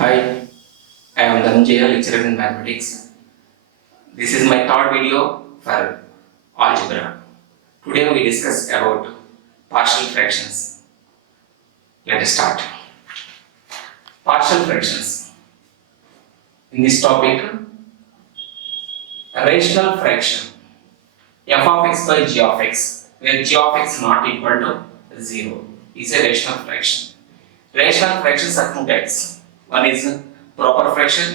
Hi, I am Dhananjaya, lecturer in mathematics. This is my third video for algebra. Today we discuss about partial fractions. Let us start. Partial fractions. In this topic, rational fraction f of x by g of x, where g of x not equal to 0, is a rational fraction. Rational fractions are two types. One is proper fraction,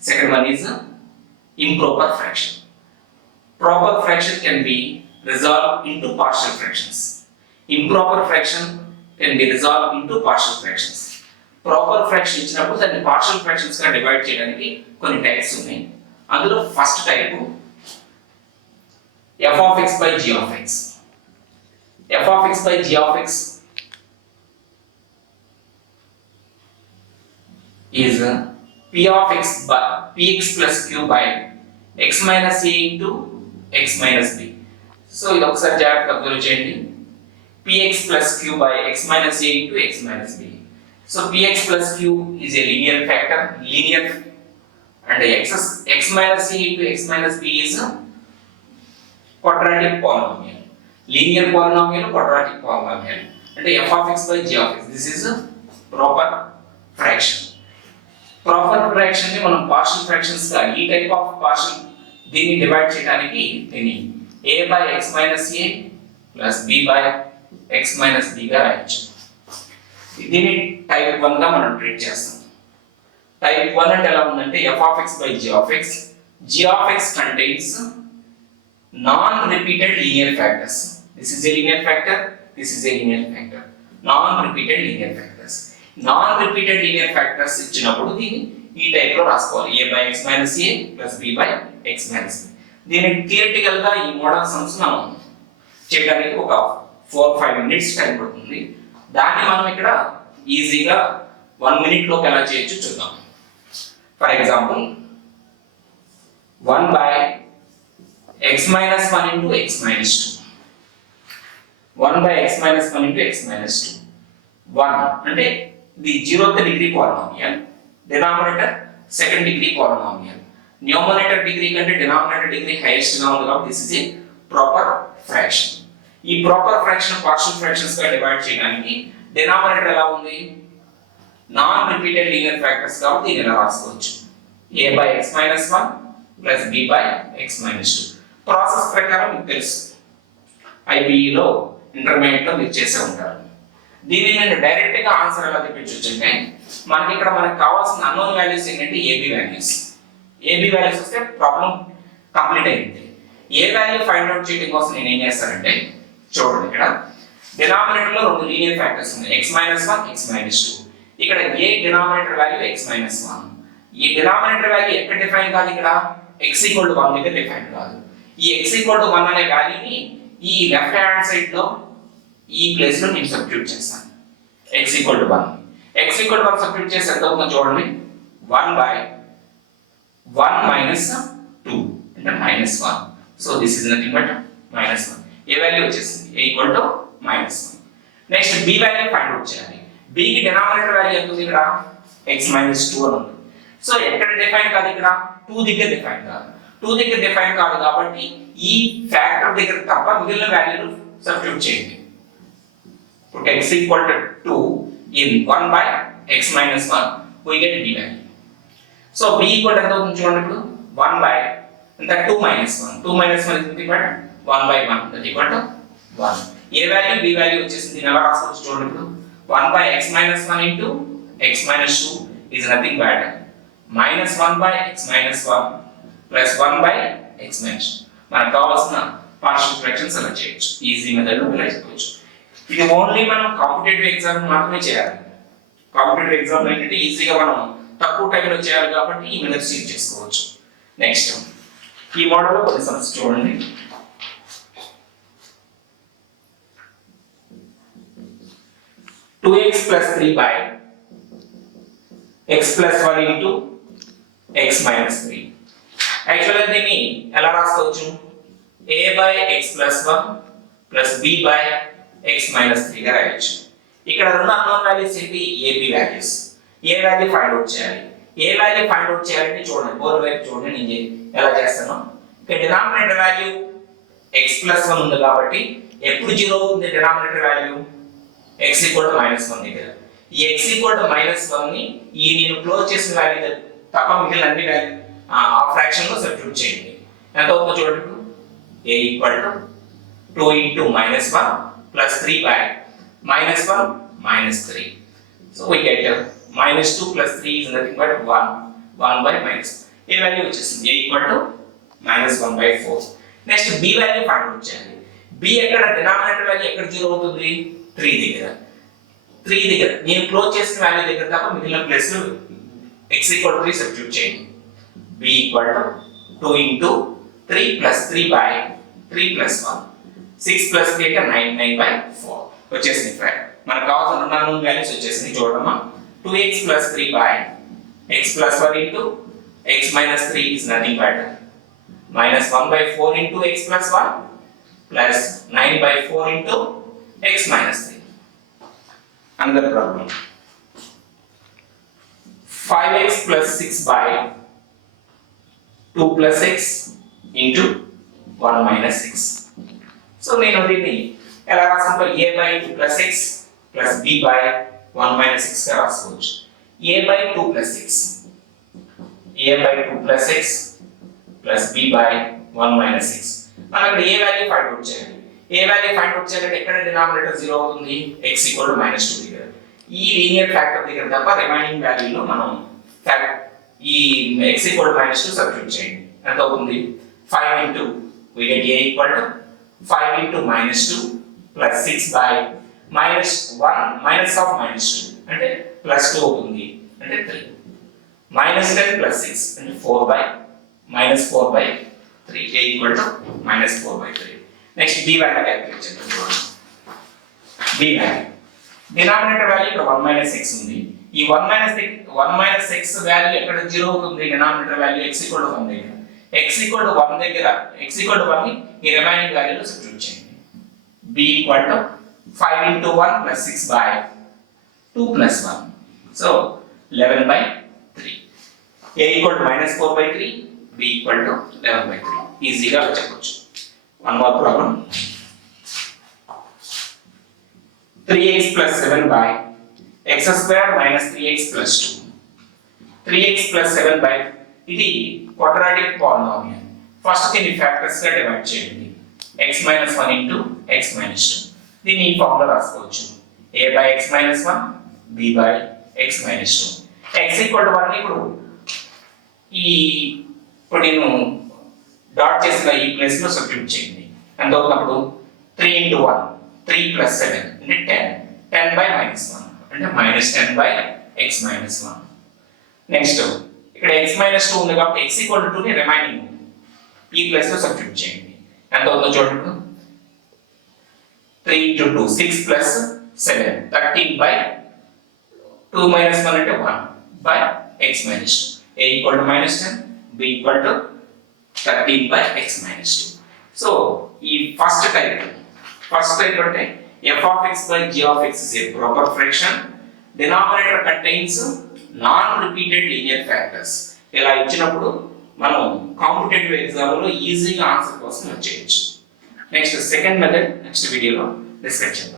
second one is improper fraction. Proper fraction can be resolved into partial fractions. Improper fraction can be resolved into partial fractions. Proper fraction ఇచ్చినప్పుడు దాన్ని partial fractions గా divide చేయడానికి కొన్ని types ఉన్నాయి. అందులో first type f of x by g of x. f of x by g of x is p of x by px plus q by x minus a into x minus b. So ఇది ఒకసారి జాగ్రత్తగా observe చేయండి. px plus q by x minus a into x minus b. So px plus q is a linear factor, linear, and x minus a into x minus b is a quadratic polynomial. Linear polynomial, quadratic polynomial. And f of x by g of x. This is a proper fraction. Proper fraction ని మనం partial fractions గా ఈ type of partial దీన్ని divide చేయడానికి దీన్ని a by x minus a plus b by x minus b గా రాయొచ్చు. దీన్ని టైప్ 1 గా మనం ట్రీట్ చేస్తాం. టైప్ 1 అంటే ఎలా ఉందంటే f of x by g of x. g of x contains non-repeated linear factors. This is a linear factor, this is a linear factor. Non-repeated linear factors. Non-repeated linear factors ఇచ్చినప్పుడు దీన్ని ఈ type లో రాసుకోవాలి. a by x minus a plus b by x minus b. దీన్ని theoretical గా ఈ model sums మనం చేయడానికి ఒక 4-5 మినిట్స్ టైం పడుతుంది. దాన్ని మనం ఇక్కడ ఈజీగా 1 మినిట్ లోకి ఎలా చేయొచ్చు చూద్దాం. For example 1 by x minus 1 into x minus 2. 1 by x minus 1 into x minus 2. 1 అంటే the 0th degree polynomial, denominator second degree polynomial. Numerator degree కంటే denominator degree highest గా ఉంది కాబట్టి this is a proper fraction. ఈ proper fraction partial fractions గా divide చేయడానికి denominator ఎలా ఉంది? నాన్ రిపీటెడ్ లీనియర్ ఫ్యాక్టర్స్ కాబట్టి దీన్ని ఎలా రాసుకోవచ్చు? a by x minus 1 plus b by x minus 2. Process ప్రకారం మీకు తెలుసు, ఐబీఈలో ఇంటర్మీడియట్ లో మీరు చేసే ఉంటారు. దీన్ని నేను డైరెక్ట్ గా ఆన్సర్ ఎలా తెప్పించవచ్చు అంటే మనకి కావాల్సిన అన్నోన్ వాల్యూస్ ఏంటంటే ఏబీ వాల్యూస్. ఏబీ వాల్యూస్ వస్తే ప్రాబ్లం కంప్లీట్ అయింది. ఏ వాల్యూ ఫైండ్ అవుట్ చేయడం కోసం నేను ఏం చేస్తానంటే చూడండి, ఇక్కడ డినామినేటర్ లో రెండు లీనియర్ ఫ్యాక్టర్స్ ఉన్నాయి, x minus 1 x minus 2. ఇక్కడ ఏ డినామినేటర్ వాల్యూ x minus 1. ఈ డినామినేటర్ వాల్యూ ఎక్కడ డిఫైన్ కాదు, ఇక్కడ x equal to 1 దగ్గర డిఫైన్ కాదు. ఈ x equal to 1 అనే వాల్యూని ఈ లెఫ్ట్ హ్యాండ్ సైడ్ లో ఈ ప్లేస్ లో నేను సబ్స్టిట్యూట్ చేస్తాను. x equal to 1. x equal to 1 substitute చేస్తే ఎంత అవుతుందో చూడండి. 1 by 1 minus 2 అంటే -1. So this is nothing but -1. A value వచ్చేసింది? a equal to -1. Next b value find out చేయాలి. b కి డినామినేటర్ వాల్యూ ఎంత ఉంది? ఇక్కడ x minus 2 అని ఉంది. సో ఎక్కడ డిఫైన్ కాదు, ఇక్కడ 2 దగ్గర డిఫైన్ కాదు. 2 దగ్గర డిఫైన్ కాదు కాబట్టి ఈ ఫ్యాక్టర్ దగ్గర తప్ప మిగిలిన వాల్యూలు సబ్స్టిట్యూట్ చేయండి. Put x equal to 2 in 1 by x minus 1, we get b value. So b equal to ఎంత అవుతుంది చూడండి, ఇప్పుడు 1 by ఎంత 2 minus 1. 2 minus 1 is nothing but 1 by 1 that equal to 1. a value b value వచ్చేసింది. దీన్ని ఎలా రాసుకోవచ్చు చూడండి, ఇప్పుడు 1 by x minus 1 into x minus 2 is nothing but minus 1 by x minus 1 plus 1 by x minus 2. మనకు కావాల్సిన partial fractions అలా చేయొచ్చు, ఈజీ మెథడ్ లో ఇలా చేసుకోవచ్చు. ఇది ఓన్లీ మనం కాంపిటేటివ్ ఎగ్జామ్ మాత్రమే చేయాలి. కాంపిటేటివ్ ఎగ్జామ్ ఏంటంటే ఈజీగా మనం తక్కువ టైంలో చేయాలి కాబట్టి ఈ మెథడ్స్ యూజ్ చేసుకోవచ్చు. నెక్స్ట్ ఈ మోడల్లో కొన్ని సమ్స్ చూడండి. Two X plus 3 by x plus 1 into x minus 3. యాక్చువల్గా దీన్ని ఎలా రాసుకోవచ్చు? a by x plus 1 plus b by x minus 3 గా రాయొచ్చు. ఇక్కడ రెండు అన్నోన్ వాల్యూస్ ఏంటి? ab values. ఏ వాల్యూ ఫైండ్ అవుట్ చేయాలి? ఏ వాల్యూ ఫైండ్ అవుట్ చేయాలంటే చూడండి, బోర్డు వైపు చూడండి నేను ఎలా చేస్తాను. ఇక్కడ డినామినేటర్ వాల్యూ x+1 ఉంది కాబట్టి ఎప్పుడు 0 అవుతుంది డినామినేటర్ వాల్యూ x -1 దగ్గర. ఈ x -1 ని ఈ నేను క్లోజ్ చేసిన వాల్యూ తప్ప మిగిలిన అన్ని వాల్యూ ఆ ఫ్రాక్షన్ లో సబ్స్టిట్యూట్ చేయండి. ఎంత అవుతుందో చూడండి. a = 2 * -1 + 3 by -1 - 3. So we get -2 + 3 is nothing but 1 by -. a value వచ్చేసింది a = -1/4. Next b value find out చేయాలి. b ఎక్కడ డినామినేటర్ వాల్యూ ఎక్కడ 0 అవుతుంది 3 దగ్గర. 3 దగ్గర నేను క్లోజ్ చేసిన వాల్యూ దగ్గర తప్ప మిగిలిన ప్లేస్ లో x = 3 సబ్స్టిట్యూట్ చేయండి. b = 2 * 3 + 3 by 3 + 1 6 + 3 అంటే 9/4 వచ్చేసింది ఫ్రెండ్. మనకు కావాల్సిన రెండు అన్నోన్ వాల్యూస్ వచ్చేసింది చూడమ్మా. 2x + 3 by x + 1 into x - 3 is nothing but -1/4 into x + 1 plus 9/4 into x - 3. Another problem. 5x + 6 by 2 + x into 1 - 6. So నేను దీన్ని ఎలా రాస్తాను? a/2 + x plus b/1 - 6 గా రాసుకోవచ్చు. a/2 + x a/2 + x plus b/1 - 6. మనం ఏ value find out చేయాలి. ఏ value find out చేయాలంటే ఎక్కడ డినామినేటర్ 0 అవుతుంది x = -2 దగ్గర. ఈ లీనియర్ ఫ్యాక్టర్ దగ్గర తప్ప రిమైనింగ్ వాల్యూలో మనం ఈ x = -2 సబ్స్టిట్యూట్ చేయండి. ఎంత అవుతుంది? 5 into we get a = 5 into -2 plus 6 by -1 minus of -2 అంటే +2 అవుతుంది అంటే 3 -10 plus 6 అంటే 4/3 a = -4/3. Next b value calculate చేద్దాం చూడండి. b వాల్యూ డినామినేటర్ వాల్యూ ఇక్కడ 1 - x ఉంది. ఈ 1 - x వాల్యూ ఎక్కడ 0 అవుతుంది డినామినేటర్ వాల్యూ x = 1 దగ్గర. x = 1 దగ్గర x = 1 ని ఈ రిమైనింగ్ వాల్యూలో సబ్స్టిట్యూట్ చేయండి. b = 5 into 1 plus 6 by 2 plus 1. So 11/3. a = -4/3, b = 11/3. ఈజీగా చెప్పొచ్చు. One more problem. 3x + 7 by x² - 3x + 2. 3x + 7 by ఇది క్వాడ్రాటిక్ పాలినామియల్. ఫస్ట్ దీన్ని ఫ్యాక్టర్స్ గా డివైడ్ చేయండి. x - 1 into x - 2. దీన్ని ఈ ఫార్ములా రాసుకోవచ్చు. a/x - 1 b/x - 2. x = 1 ఇప్పుడు నేను డాట్ చేసిన ఈ ప్లేస్ లో సబ్స్టిట్యూట్ చేయండి. ఎంత అవుతున్నప్పుడు 3 into 1 3 + 7 అంటే 10 10/-1 అంటే -10/x - 1. నెక్స్ట్ ఇక్కడ x - 2 ఉంది కాబట్టి x = 2 ని రిమైనింగ్ ఈ ప్లేస్ లో సబ్స్టిట్యూట్ చేయండి. ఎంత అవుతుందో చూడండి. 3 into 2 6 plus 7 13/2 - 1 అంటే 1/x - 2. a = -10 b = 13/x - 2. So ఈ ఫస్ట్ టైప్ అంటే f of x by g of x is a proper fraction. Denominator contains non-repeated linear factors. ఇలా ఇచ్చినప్పుడు మనం కాంపిటేటివ్ ఎగ్జామ్ లో ఈజీగా ఆన్సర్ కోసం వచ్చేయచ్చు. నెక్స్ట్ సెకండ్ మెథడ్ నెక్స్ట్ వీడియోలో డిస్కస్ చేద్దాం.